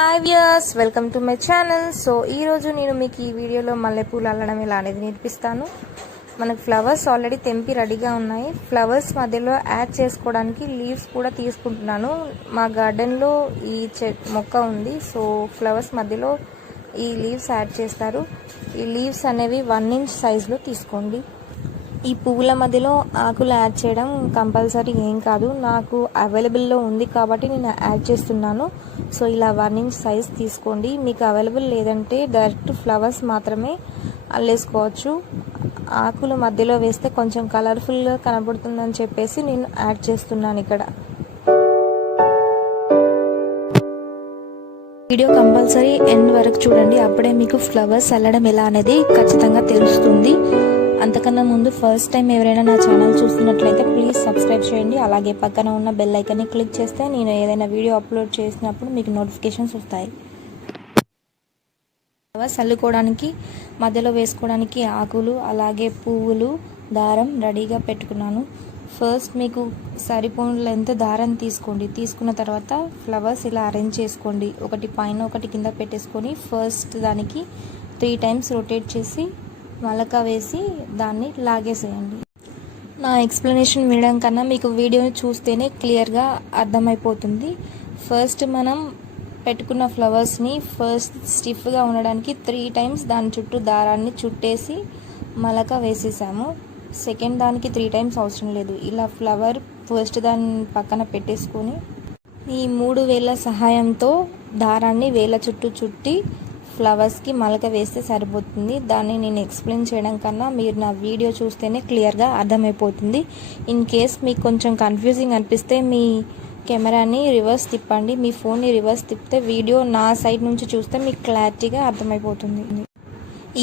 Hi viewers, welcome to my channel. So ఈరోజు నేను మీకు ఈ వీడియోలో మల్లెపూలు అల్లడం ఎలా అనేది నేర్పిస్తాను. మనకు ఫ్లవర్స్ ఆల్రెడీ తెంపి రెడీగా ఉన్నాయి. ఫ్లవర్స్ మధ్యలో యాడ్ చేసుకోవడానికి లీవ్స్ కూడా తీసుకుంటున్నాను. మా గార్డెన్లో ఈ మొక్క ఉంది. సో ఫ్లవర్స్ మధ్యలో ఈ లీవ్స్ యాడ్ చేస్తారు. ఈ లీవ్స్ అనేవి 1 ఇంచ్ సైజులో తీసుకోండి. ఈ పువ్వుల మధ్యలో ఆకులు యాడ్ చేయడం కంపల్సరీ ఏం కాదు, నాకు అవైలబుల్లో ఉంది కాబట్టి నేను యాడ్ చేస్తున్నాను. సో ఇలా 1 ఇంచ్ సైజ్ తీసుకోండి. మీకు అవైలబుల్ లేదంటే డైరెక్ట్ ఫ్లవర్స్ మాత్రమే అల్లేసుకోవచ్చు. ఆకులు మధ్యలో వేస్తే కొంచెం కలర్ఫుల్గా కనబడుతుందని చెప్పేసి నేను యాడ్ చేస్తున్నాను. ఇక్కడ వీడియో కంపల్సరీ ఎండ్ వరకు చూడండి, అప్పుడే మీకు ఫ్లవర్స్ అల్లడం ఎలా అనేది ఖచ్చితంగా తెలుస్తుంది. అంతకన్నా ముందు ఫస్ట్ టైం ఎవరైనా నా ఛానల్ చూస్తున్నట్లయితే ప్లీజ్ సబ్స్క్రైబ్ చేయండి. అలాగే పక్కన ఉన్న బెల్ ఐకాన్ని క్లిక్ చేస్తే నేను ఏదైనా వీడియో అప్లోడ్ చేసినప్పుడు మీకు నోటిఫికేషన్స్ వస్తాయి. ఫ్లవర్స్ అల్లుకోవడానికి మధ్యలో వేసుకోవడానికి ఆకులు అలాగే పువ్వులు దారం రెడీగా పెట్టుకున్నాను. ఫస్ట్ మీకు సరిపోయిన లెంత్ దారం తీసుకోండి. తీసుకున్న తర్వాత ఫ్లవర్స్ ఇలా అరేంజ్ చేసుకోండి. ఒకటి పైన ఒకటి కింద పెట్టేసుకొని ఫస్ట్ దానికి 3 టైమ్స్ రొటేట్ చేసి మలక వేసి దాన్ని లాగేసేయండి. నా ఎక్స్ప్లెనేషన్ వినడం కన్నా మీకు వీడియోని చూస్తేనే క్లియర్గా అర్థమైపోతుంది. ఫస్ట్ మనం పెట్టుకున్న ఫ్లవర్స్ని ఫస్ట్ స్టిఫ్గా ఉండడానికి 3 టైమ్స్ దాని చుట్టూ దారాన్ని చుట్టేసి మలక వేసేసాము. సెకండ్ దానికి 3 టైమ్స్ అవసరం లేదు. ఇలా ఫ్లవర్ ఫస్ట్ దాని పక్కన పెట్టేసుకొని ఈ 3 వేళ్ళ సహాయంతో దారాన్ని వేళ్ళ చుట్టూ చుట్టి ఫ్లవర్స్కి మలక వేస్తే సరిపోతుంది. దాన్ని నేను ఎక్స్ప్లెయిన్ చేయడం కన్నా మీరు నా వీడియో చూస్తేనే క్లియర్గా అర్థమైపోతుంది. ఇన్ కేస్ మీకు కొంచెం కన్ఫ్యూజింగ్ అనిపిస్తే మీ కెమెరాని రివర్స్ తిప్పండి. మీ ఫోన్ని రివర్స్ తిప్పితే వీడియో నా సైడ్ నుంచి చూస్తే మీకు క్లారిటీగా అర్థమైపోతుంది.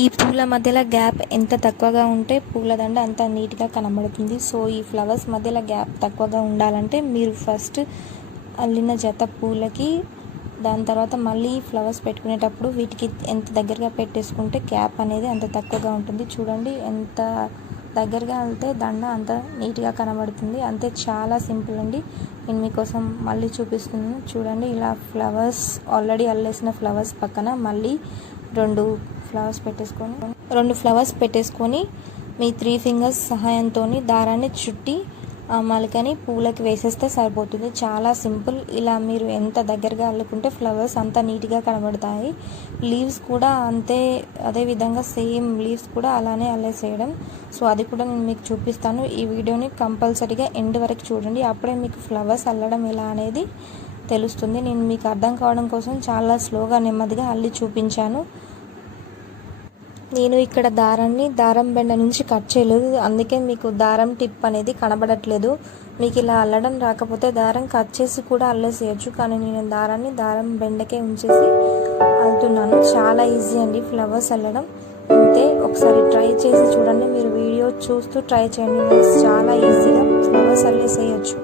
ఈ పూల మధ్యలో గ్యాప్ ఎంత తక్కువగా ఉంటే పూలదండ అంత నీట్గా కనబడుతుంది. సో ఈ ఫ్లవర్స్ మధ్యలో గ్యాప్ తక్కువగా ఉండాలంటే మీరు ఫస్ట్ అల్లిన జత పూలకి దాని తర్వాత మళ్ళీ ఫ్లవర్స్ పెట్టుకునేటప్పుడు వీటికి ఎంత దగ్గరగా పెట్టేసుకుంటే గ్యాప్ అనేది అంత తక్కువగా ఉంటుంది. చూడండి, ఎంత దగ్గరగా వెళ్తే దండ అంత నీట్గా కనబడుతుంది. అంతే, చాలా సింపుల్ అండి. నేను మీకోసం మళ్ళీ చూపిస్తున్నాను. చూడండి, ఇలా ఫ్లవర్స్ ఆల్రెడీ అల్లేసిన ఫ్లవర్స్ పక్కన మళ్ళీ 2 ఫ్లవర్స్ పెట్టేసుకొని మీ 3 ఫింగర్స్ సహాయంతో దారాన్ని చుట్టి ఆ మలకని పూలకి వేసేస్తే సరిపోతుంది. చాలా సింపుల్. ఇలా మీరు ఎంత దగ్గరగా అల్లుకుంటే ఫ్లవర్స్ అంత నీట్గా కనబడతాయి. లీవ్స్ కూడా అంతే, అదే విధంగా సేమ్ లీవ్స్ కూడా అలానే అల్లేసేయడం. సో అది కూడా నేను మీకు చూపిస్తాను. ఈ వీడియోని కంపల్సరీగా ఎండ్ వరకు చూడండి, అప్పుడే మీకు ఫ్లవర్స్ అల్లడం ఎలా అనేది తెలుస్తుంది. నేను మీకు అర్థం కావడం కోసం చాలా స్లోగా నెమ్మదిగా అల్లి చూపించాను. నేను ఇక్కడ దారం బెండ నుంచి కట్ చేయలేదు, అందుకే మీకు దారం టిప్ అనేది కనబడట్లేదు. మీకు ఇలా అల్లడం రాకపోతే దారం కట్ చేసి కూడా అల్లేసేయచ్చు, కానీ నేను దారం బెండకే ఉంచేసి అల్లుతున్నాను. చాలా ఈజీ అండి ఫ్లవర్స్ అల్లడం. అంతే, ఒకసారి ట్రై చేసి చూడండి. మీరు వీడియో చూస్తూ ట్రై చేయండి. చాలా ఈజీగా ఫ్లవర్స్ అల్లేసేయచ్చు.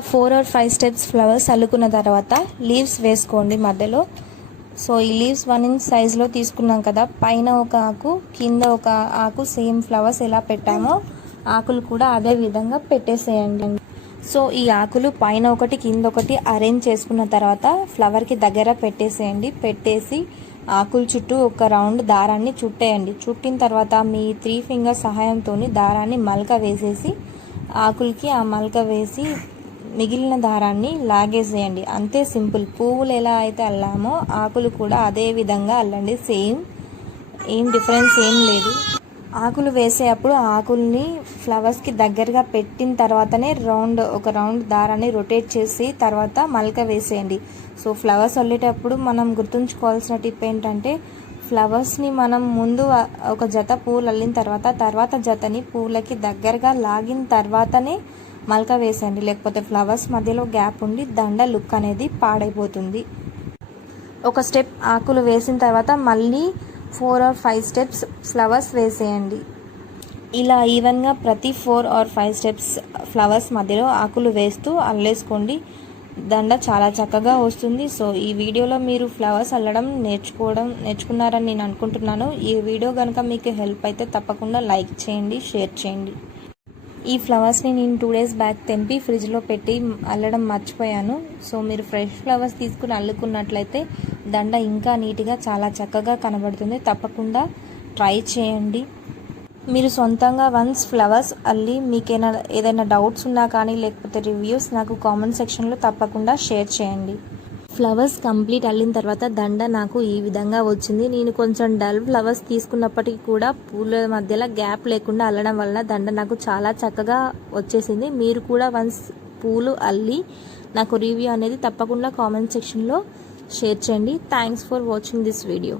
ఇలా 4 or 5 స్టెప్స్ ఫ్లవర్స్ అల్లుకున్న తర్వాత లీవ్స్ వేసుకోండి మధ్యలో. సో ఈ లీవ్స్ 1 inch సైజులో తీసుకున్నాం కదా, పైన ఒక ఆకు కింద ఒక ఆకు సేమ్ ఫ్లవర్స్ ఎలా పెట్టామో ఆకులు కూడా అదే విధంగా పెట్టేసేయండి. సో ఈ ఆకులు పైన ఒకటి కింద ఒకటి అరేంజ్ చేసుకున్న తర్వాత ఫ్లవర్కి దగ్గర పెట్టేసేయండి. పెట్టేసి ఆకుల చుట్టూ ఒక రౌండ్ దారాన్ని చుట్టేయండి. చుట్టిన తర్వాత మీ 3 fingers సహాయంతో దారాన్ని మలక వేసేసి ఆకులకి ఆ మలక వేసి మిగిలిన దారాన్ని లాగేసేయండి. అంతే, సింపుల్. పువ్వులు ఎలా అయితే అల్లామో ఆకులు కూడా అదే విధంగా అల్లండి. సేమ్, ఏం డిఫరెన్స్ ఏం లేదు. ఆకులు వేసేటప్పుడు ఆకుల్ని ఫ్లవర్స్కి దగ్గరగా పెట్టిన తర్వాతనే ఒక రౌండ్ దారాన్ని రొటేట్ చేసి తర్వాత మలక వేసేయండి. సో ఫ్లవర్స్ అల్లేటప్పుడు మనం గుర్తుంచుకోవాల్సిన టిప్ ఏంటంటే, ఫ్లవర్స్ని మనం ముందు ఒక జత పువ్వులు అల్లిన తర్వాత జతని పువ్వులకి దగ్గరగా లాగిన తర్వాతనే మలక వేసేయండి. లేకపోతే ఫ్లవర్స్ మధ్యలో గ్యాప్ ఉండి దండ లుక్ అనేది పాడైపోతుంది. ఒక స్టెప్ ఆకులు వేసిన తర్వాత మళ్ళీ 4 or 5 స్టెప్స్ ఫ్లవర్స్ వేసేయండి. ఇలా ఈవెన్గా ప్రతి 4 or 5 స్టెప్స్ ఫ్లవర్స్ మధ్యలో ఆకులు వేస్తూ అల్లేసుకోండి. చాలా చక్కగా వస్తుంది. సో ఈ వీడియోలో మీరు ఫ్లవర్స్ అల్లడం నేర్చుకున్నారని నేను అనుకుంటున్నాను. ఈ వీడియో కనుక మీకు హెల్ప్ అయితే తప్పకుండా లైక్ చేయండి, షేర్ చేయండి. ఈ ఫ్లవర్స్ని నేను 2 days బ్యాక్ తెంపి ఫ్రిడ్జ్లో పెట్టి అల్లడం మర్చిపోయాను. సో మీరు ఫ్రెష్ ఫ్లవర్స్ తీసుకుని అల్లుకున్నట్లయితే దండ ఇంకా నీట్గా చాలా చక్కగా కనబడుతుంది. తప్పకుండా ట్రై చేయండి. మీరు సొంతంగా వన్స్ ఫ్లవర్స్ అల్లి మీకు ఏదైనా డౌట్స్ ఉన్నా కానీ లేకపోతే రివ్యూస్ నాకు కామెంట్ సెక్షన్లో తప్పకుండా షేర్ చేయండి. ఫ్లవర్స్ కంప్లీట్ అల్లిన తర్వాత దండ నాకు ఈ విధంగా వచ్చింది. నేను కొంచెం డల్ ఫ్లవర్స్ తీసుకున్నప్పటికీ కూడా పూల మధ్యలో గ్యాప్ లేకుండా అల్లడం వల్ల దండ నాకు చాలా చక్కగా వచ్చేసింది. మీరు కూడా వన్స్ పూలు అల్లి నాకు రివ్యూ అనేది తప్పకుండా కామెంట్ సెక్షన్లో షేర్ చేయండి. Thanks for watching this video.